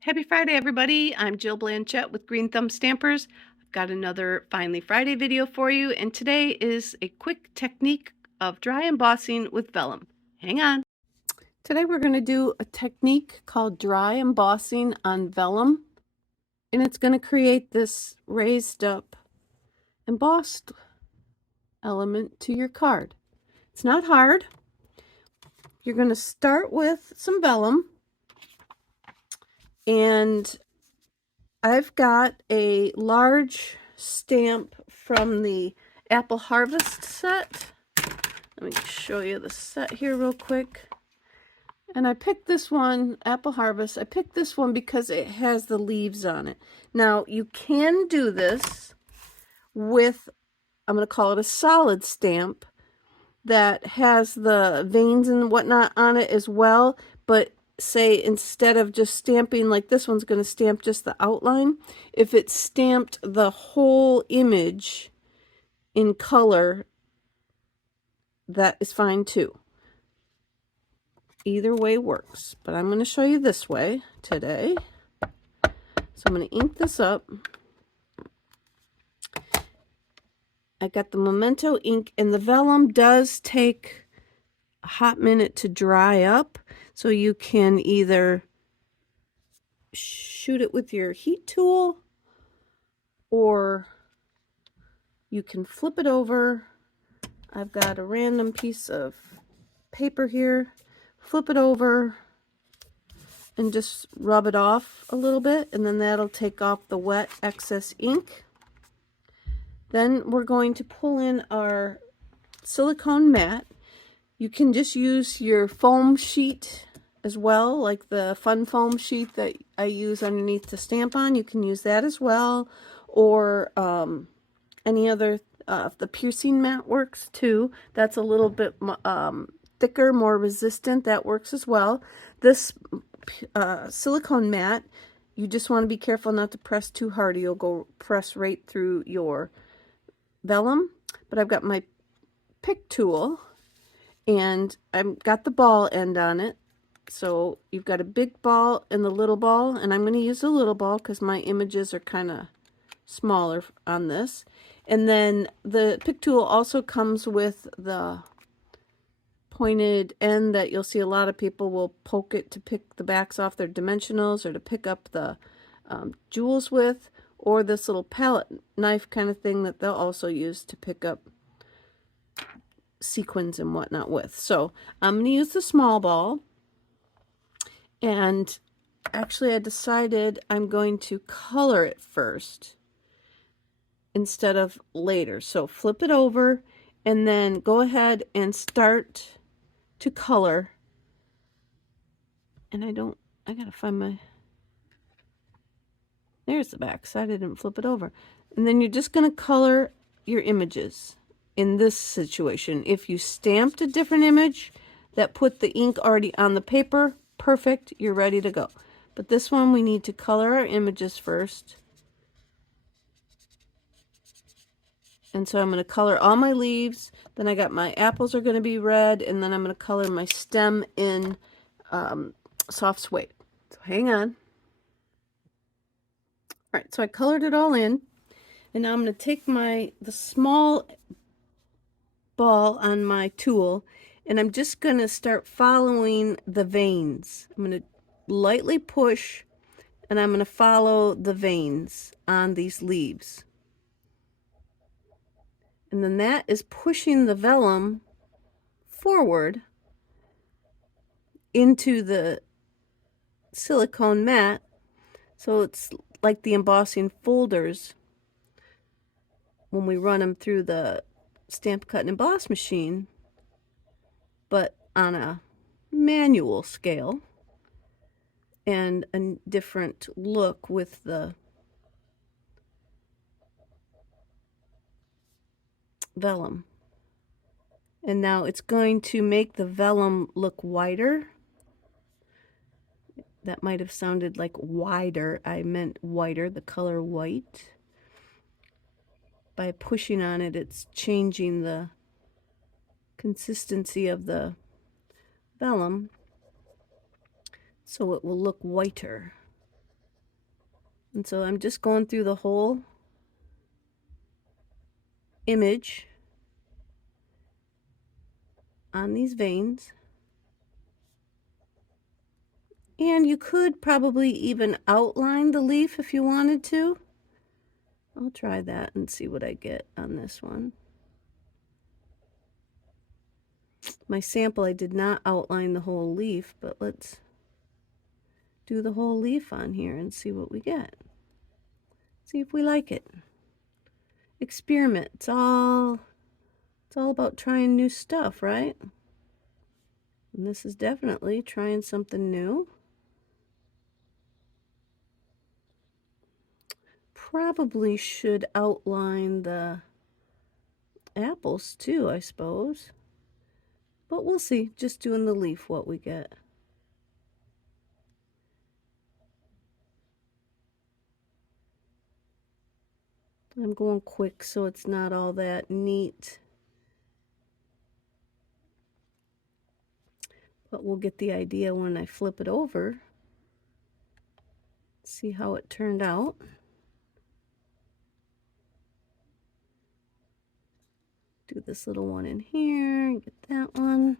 Happy Friday, everybody. I'm Jill Blanchette with Green Thumb Stampers. I've got another Finally Friday video for you, and today is a quick technique of dry embossing with vellum. Hang on. Today we're going to do a technique called dry embossing on vellum, and it's going to create this raised up embossed element to your card. It's not hard. You're going to start with some vellum, and I've got a large stamp from the Apple Harvest set. Let me show you the set here real quick. And I picked this one, Apple Harvest. I picked this one because it has the leaves on it. Now, you can do this with, I'm going to call it a solid stamp that has the veins and whatnot on it as well, but say instead of just stamping like this one's going to stamp just the outline, if it stamped the whole image in color, that is fine too. Either way works, but I'm going to show you this way today. So I'm going to ink this up. I got the Memento ink, and the vellum does take a hot minute to dry up, so you can either shoot it with your heat tool, or you can flip it over. I've got a random piece of paper here. Flip it over and just rub it off a little bit, and then that'll take off the wet excess ink. Then we're going to pull in our silicone mat. You can just use your foam sheet as well, like the fun foam sheet that I use underneath to stamp on. You can use that as well, or any other, the piercing mat works too. That's a little bit thicker, more resistant. That works as well. This silicone mat, you just want to be careful not to press too hard. You'll go press right through your vellum. But I've got my pick tool, and I've got the ball end on it. So you've got a big ball and the little ball, and I'm going to use the little ball because my images are kind of smaller on this. And then the pick tool also comes with the pointed end that you'll see a lot of people will poke it to pick the backs off their dimensionals or to pick up the jewels with, or this little palette knife kind of thing that they'll also use to pick up sequins and whatnot with. So I'm going to use the small ball, and actually I decided I'm going to color it first instead of later. So flip it over and then go ahead and start to color. And I gotta find my, there's the back side. I didn't flip it over. And then you're just gonna color your images in this situation. If you stamped a different image that put the ink already on the paper, perfect, you're ready to go. But this one, we need to color our images first. And so I'm going to color all my leaves. Then I got my apples are going to be red, and then I'm going to color my stem in soft suede. So hang on. All right, so I colored it all in, and now I'm going to take the small ball on my tool, and I'm just going to start following the veins. I'm going to lightly push, and I'm going to follow the veins on these leaves. And then that is pushing the vellum forward into the silicone mat. So it's like the embossing folders when we run them through the stamp, cut, and emboss machine, but on a manual scale and a different look with the vellum. And now it's going to make the vellum look wider. That might have sounded like wider. I meant whiter, the color white. By pushing on it, it's changing the consistency of the vellum so it will look whiter. And so I'm just going through the whole image on these veins. And you could probably even outline the leaf if you wanted to. I'll try that and see what I get on this one. My sample, I did not outline the whole leaf, but let's do the whole leaf on here and see what we get. See if we like it. Experiment. It's all about trying new stuff, right? And this is definitely trying something new. Probably should outline the apples too, I suppose. But we'll see, just doing the leaf, what we get. I'm going quick so it's not all that neat. But we'll get the idea when I flip it over. See how it turned out. Do this little one in here, get that one.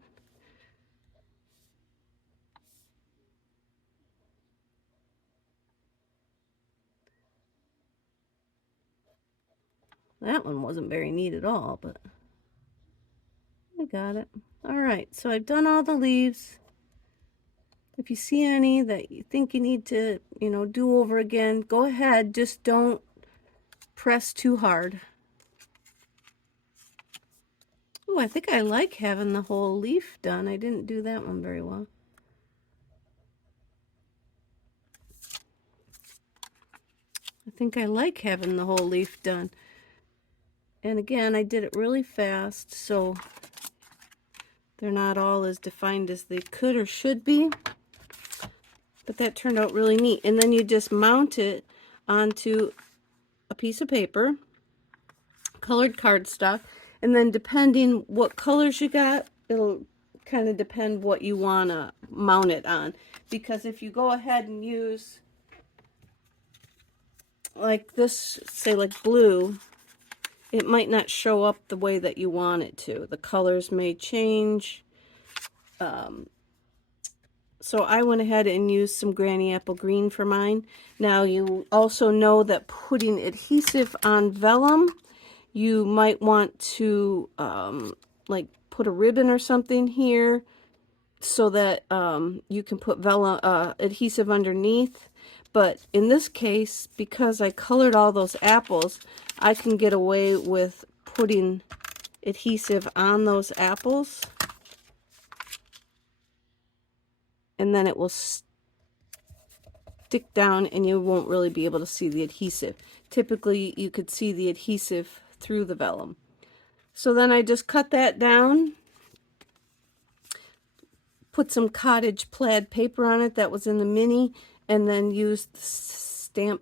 That one wasn't very neat at all, but I got it. All right, so I've done all the leaves. If you see any that you think you need to, do over again, go ahead. Just don't press too hard. Oh, I think I like having the whole leaf done. I didn't do that one very well. I think I like having the whole leaf done. And again, I did it really fast, so they're not all as defined as they could or should be. But that turned out really neat. And then you just mount it onto a piece of paper, colored cardstock, and then depending what colors you got, it'll kind of depend what you want to mount it on. Because if you go ahead and use like this, say like blue, it might not show up the way that you want it to. The colors may change. So I went ahead and used some Granny Apple Green for mine. Now you also know that putting adhesive on vellum, you might want to like put a ribbon or something here so that you can put vellum adhesive underneath. But in this case, because I colored all those apples, I can get away with putting adhesive on those apples. And then it will stick down and you won't really be able to see the adhesive. Typically, you could see the adhesive through the vellum. So then I just cut that down, put some cottage plaid paper on it that was in the mini, and then used the stamp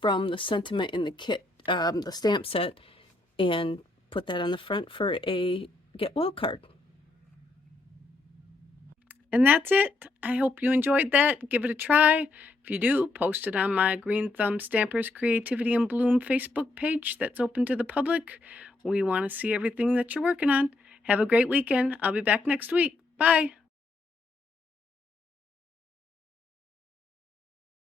from the sentiment in the kit, the stamp set, and put that on the front for a Get Well card. And that's it. I hope you enjoyed that. Give it a try. If you do, post it on my Green Thumb Stampers Creativity in Bloom Facebook page that's open to the public. We want to see everything that you're working on. Have a great weekend. I'll be back next week. Bye.